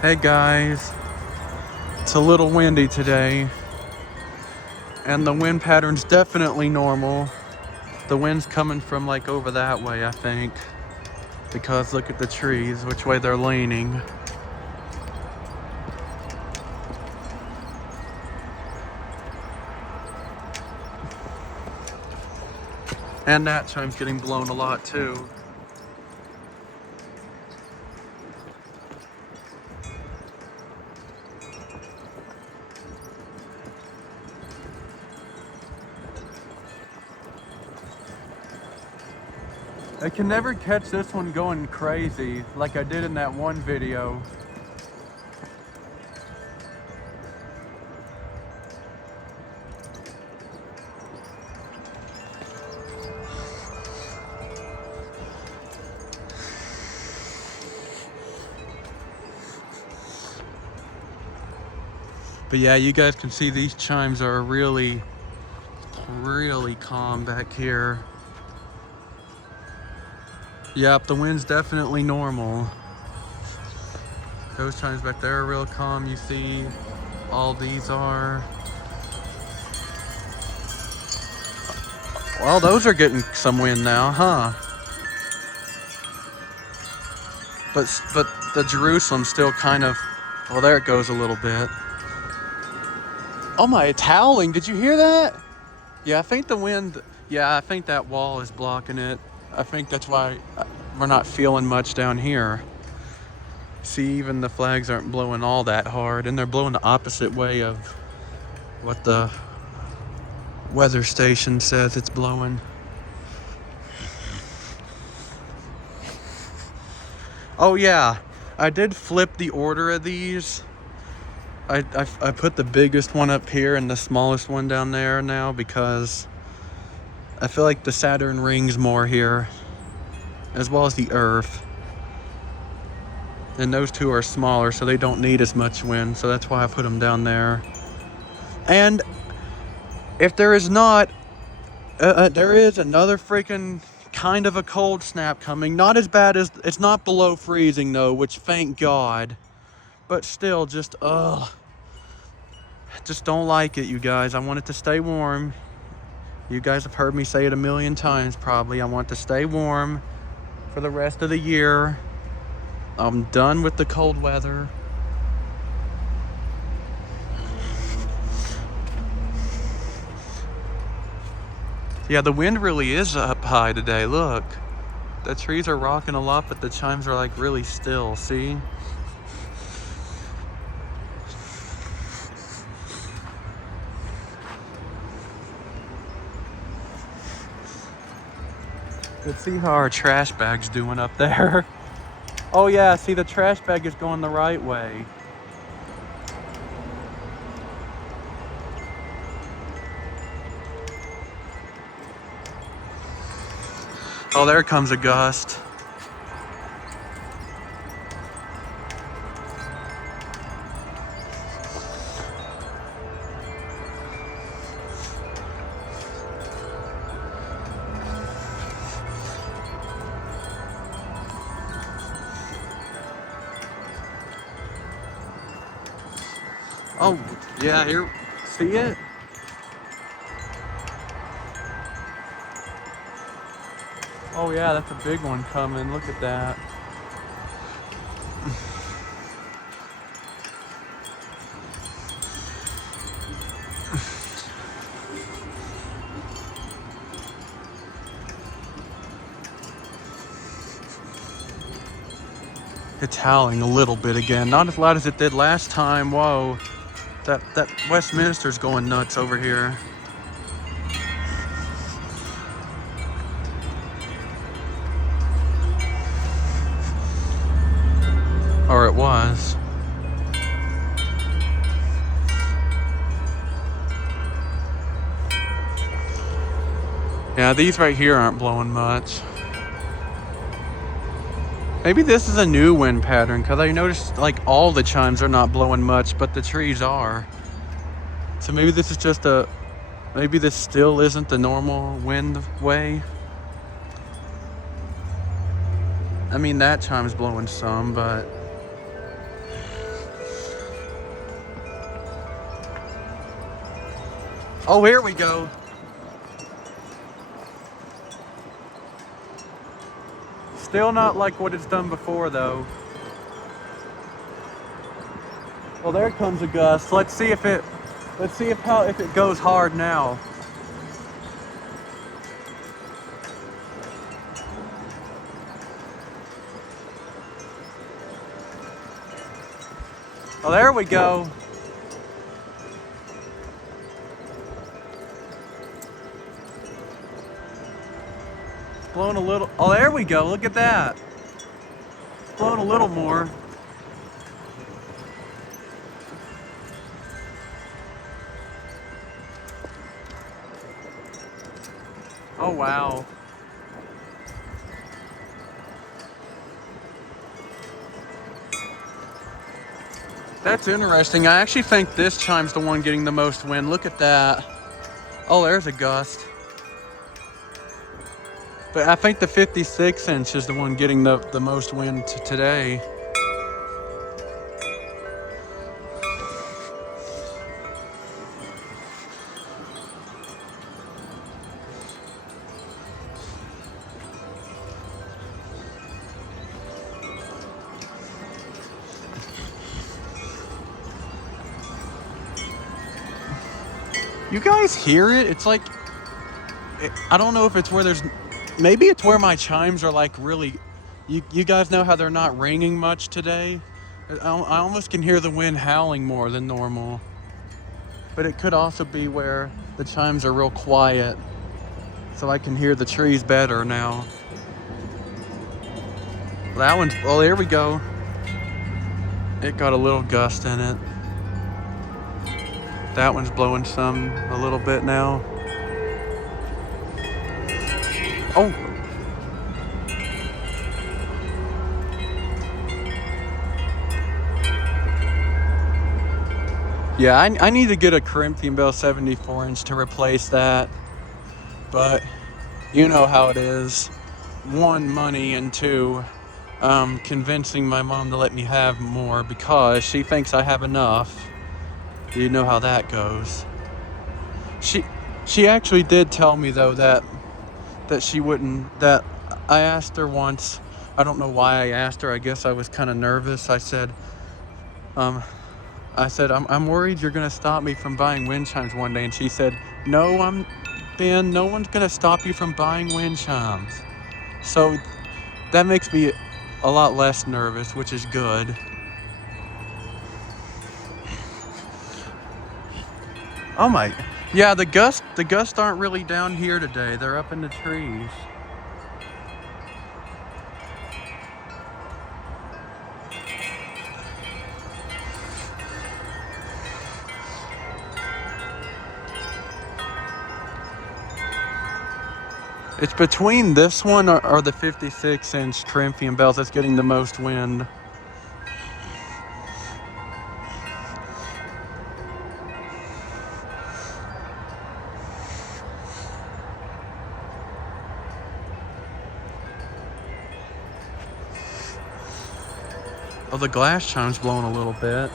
Hey guys, it's a little windy today, and the wind pattern's definitely normal. The wind's coming from like over that way, I think, because look at the trees, which way they're leaning. And that chime's getting blown a lot too. I can never catch this one going crazy like I did in that one video. But yeah, you guys can see these chimes are really calm back here. Yep, the wind's definitely normal. Those chimes back there are real calm, you see. All these are. Well, those are getting some wind now, huh? But the Jerusalem's still kind of, well, there it goes a little bit. Oh my, it's howling. Did you hear that? Yeah, I think the wind, yeah, I think that wall is blocking it. I think that's why we're not feeling much down here. See, even the flags aren't blowing all that hard, and they're blowing the opposite way of what the weather station says it's blowing. Oh yeah, I did flip the order of these. I put the biggest one up here and the smallest one down there now because I feel like the Saturn rings more here, as well as the Earth. And those two are smaller, so they don't need as much wind, so that's why I put them down there. And if there is not, there is another freaking kind of a cold snap coming. Not as bad as, it's not below freezing though, which thank God. But still, just don't like it, you guys. I want it to stay warm. You guys have heard me say it a million times probably. I want to stay warm for the rest of the year. I'm done with the cold weather. Yeah, the wind really is up high today. Look, the trees are rocking a lot, but the chimes are like really still. See? Let's see how our trash bag's doing up there. Oh yeah, see, the trash bag is going the right way. Oh, there comes a gust. Oh, yeah, here, see it? Oh yeah, that's a big one coming. Look at that. It's howling a little bit again. Not as loud as it did last time. Whoa. That Westminster's going nuts over here. Or it was. Yeah, these right here aren't blowing much. Maybe this is a new wind pattern, because I noticed like all the chimes are not blowing much, but the trees are. So maybe this is just maybe this still isn't the normal wind way. I mean, that chime's blowing some, but Oh, here we go. Still not like what it's done before, though. Well, there comes a gust. Let's see if it goes hard now. Well, there we go. It's blowing a little. Oh, there we go. Look at that. It's blowing a little more. Oh, wow. That's interesting. I actually think this chime's the one getting the most wind. Look at that. Oh, there's a gust. But I think the 56 inch is the one getting the most wind today. You guys hear it? It's like, I don't know if it's where there's, maybe it's where my chimes are like really, you guys know how they're not ringing much today? I almost can hear the wind howling more than normal. But it could also be where the chimes are real quiet, so I can hear the trees better now. That one's, well, there we go. It got a little gust in it. That one's blowing a little bit now. Oh. Yeah, I need to get a Corinthian Bell 74 inch to replace that. But you know how it is. One, money, and two, convincing my mom to let me have more because she thinks I have enough. You know how that goes. She actually did tell me though that she wouldn't, that I asked her once, I don't know why I asked her, I guess I was kind of nervous. I said I'm worried you're gonna stop me from buying wind chimes one day, and she said, no, Ben, no one's gonna stop you from buying wind chimes. So that makes me a lot less nervous, which is good. Oh my, yeah, the gusts aren't really down here today. They're up in the trees. It's between this one or the 56 inch Corinthian bells that's getting the most wind. Oh, the glass chime's blowing a little bit.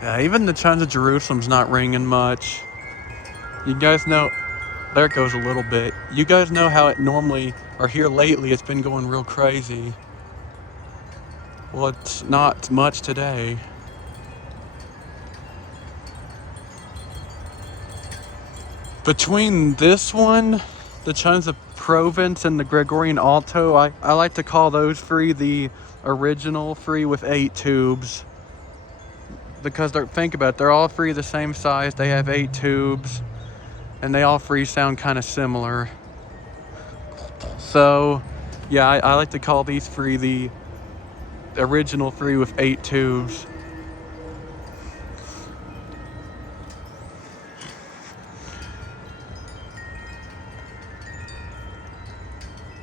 Yeah, even the chimes of Jerusalem's not ringing much. You guys know, there it goes a little bit. You guys know how it normally, or here lately, it's been going real crazy. Well, it's not much today. Between this one, the chimes of Provence, and the Gregorian Alto, I like to call those three the original three with 8 tubes. Because think about it, they're all three the same size, they have 8 tubes, and they all three sound kind of similar. So, yeah, I like to call these three the original three with 8 tubes.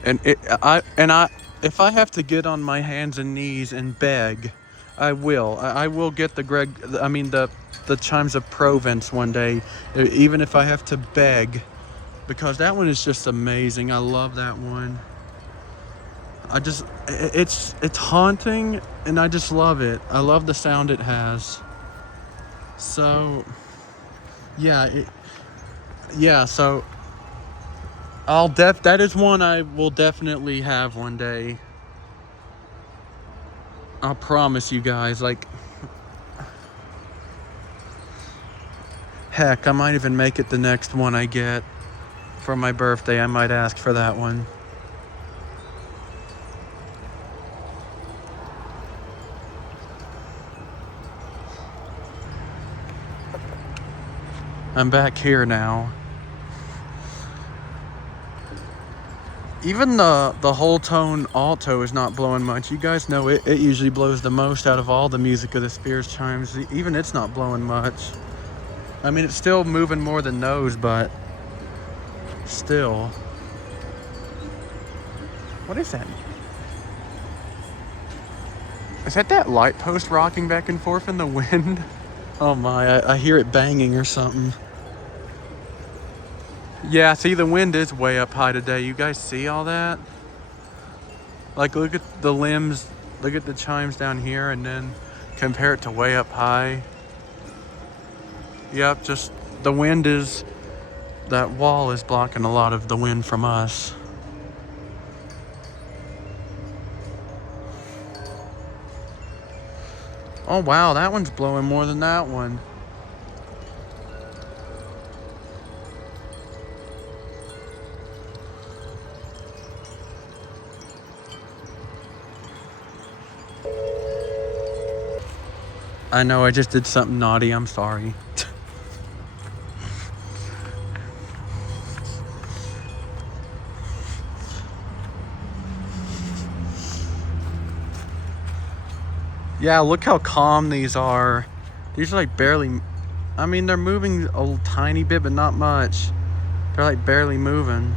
And if I have to get on my hands and knees and beg, I will. I will get the the Chimes of Provence one day, even if I have to beg, because that one is just amazing. I love that one. It's haunting, and I just love it. I love the sound it has. So, yeah, so that is one I will definitely have one day. I'll promise you guys, like, heck, I might even make it the next one I get for my birthday. I might ask for that one. I'm back here now. Even the whole tone alto is not blowing much. You guys know it usually blows the most out of all the Music of the Spheres chimes. Even it's not blowing much. I mean, it's still moving more than those, but still. What is that? Is that light post rocking back and forth in the wind? Oh my, I hear it banging or something. Yeah, see, the wind is way up high today. You guys see all that? Like, look at the limbs, look at the chimes down here, and then compare it to way up high. Yep, just the wind is, that wall is blocking a lot of the wind from us. Oh wow, that one's blowing more than that one. I know I just did something naughty, I'm sorry. Yeah, look how calm these are. These are like barely, I mean, they're moving a tiny bit, but not much. They're like barely moving.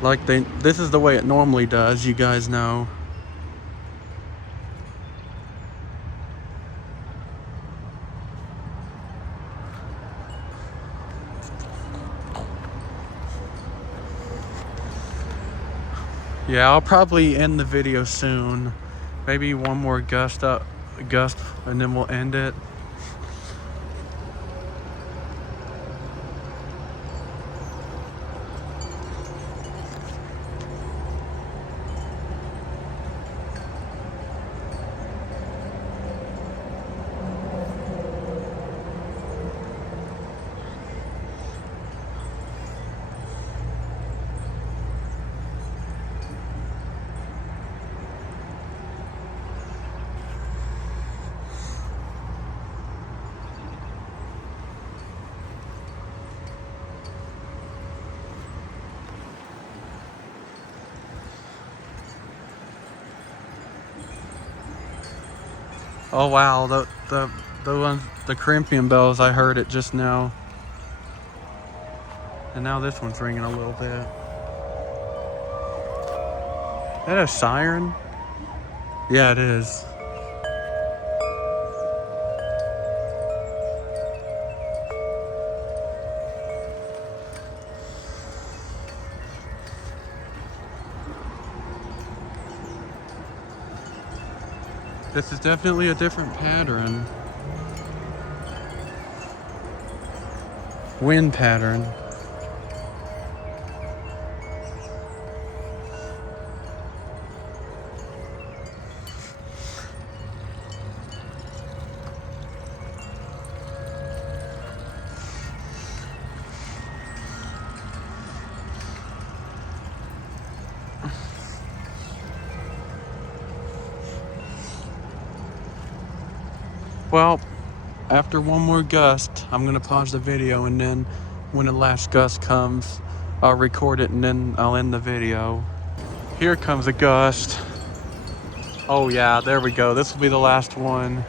Like this is the way it normally does, you guys know. Yeah, I'll probably end the video soon. Maybe one more gust, and then we'll end it. Oh wow, the ones, the Corinthian bells, I heard it just now. And now this one's ringing a little bit. Is that a siren? Yeah, it is. This is definitely a different pattern. Wind pattern. Well, after one more gust, I'm gonna pause the video, and then when the last gust comes, I'll record it and then I'll end the video. Here comes a gust. Oh yeah, there we go. This will be the last one.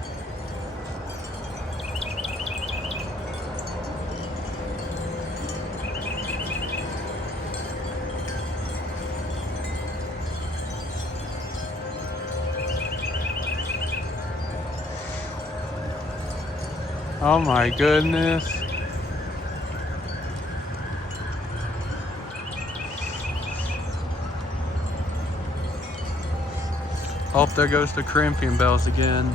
Oh my goodness. Oh, there goes the Corinthian bells again.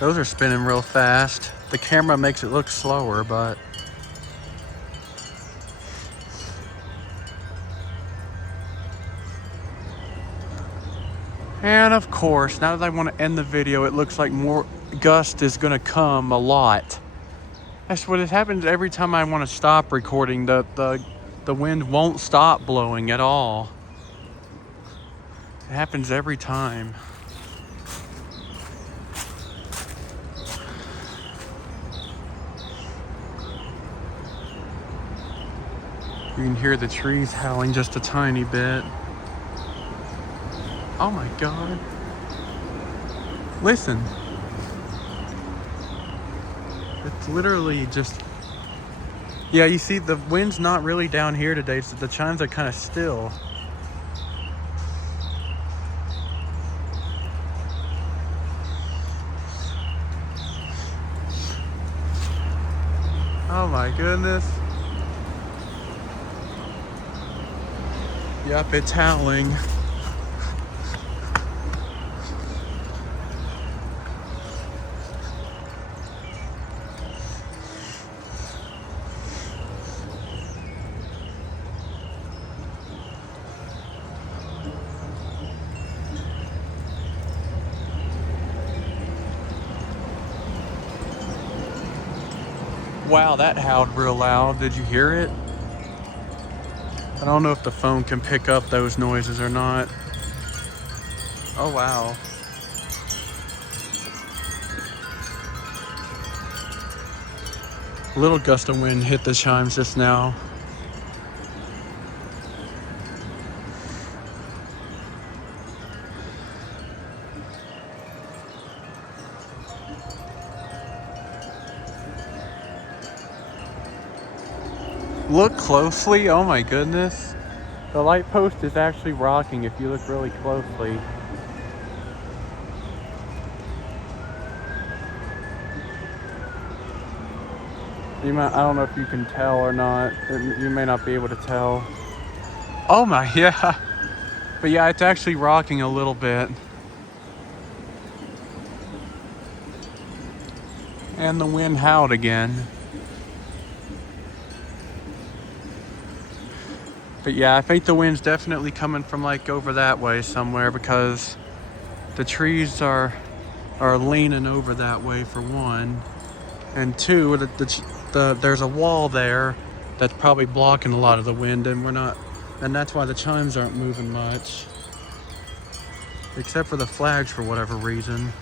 Those are spinning real fast. The camera makes it look slower, but and of course, now that I want to end the video, it looks like more gust is gonna come a lot. That's what it happens every time I want to stop recording. The wind won't stop blowing at all. It happens every time. You can hear the trees howling just a tiny bit. Oh my God. Listen. It's literally just... Yeah, you see the wind's not really down here today, so the chimes are kind of still. Oh my goodness. Yep, it's howling. Wow, that howled real loud. Did you hear it? I don't know if the phone can pick up those noises or not. Oh, wow. A little gust of wind hit the chimes just now. Look closely. Oh my goodness. The light post is actually rocking if you look really closely. I don't know if you can tell or not. You may not be able to tell. Oh my, yeah. But yeah, it's actually rocking a little bit. And the wind howled again. But yeah, I think the wind's definitely coming from like over that way somewhere, because the trees are leaning over that way for one, and two, there's a wall there that's probably blocking a lot of the wind, and that's why the chimes aren't moving much, except for the flags for whatever reason.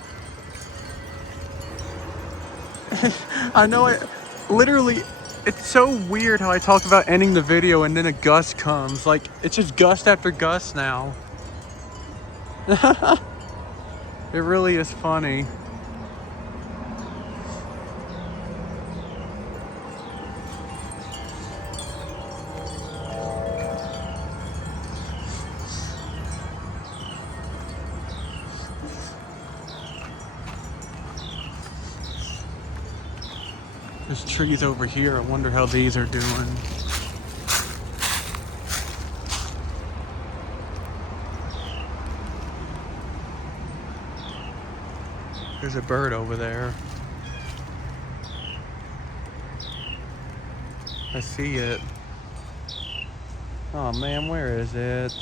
I know it literally. It's so weird how I talk about ending the video and then a gust comes. Like, it's just gust after gust now. It really is funny. There's trees over here. I wonder how these are doing. There's a bird over there. I see it. Oh man, where is it?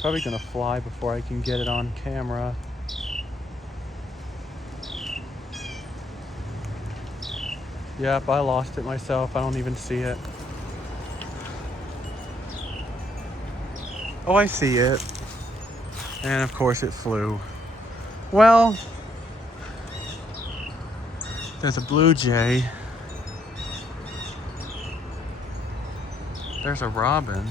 Probably gonna fly before I can get it on camera. Yep, I lost it myself. I don't even see it. Oh, I see it. And of course it flew. Well, there's a blue jay. There's a robin.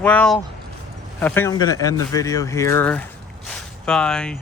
Well, I think I'm gonna end the video here. Bye.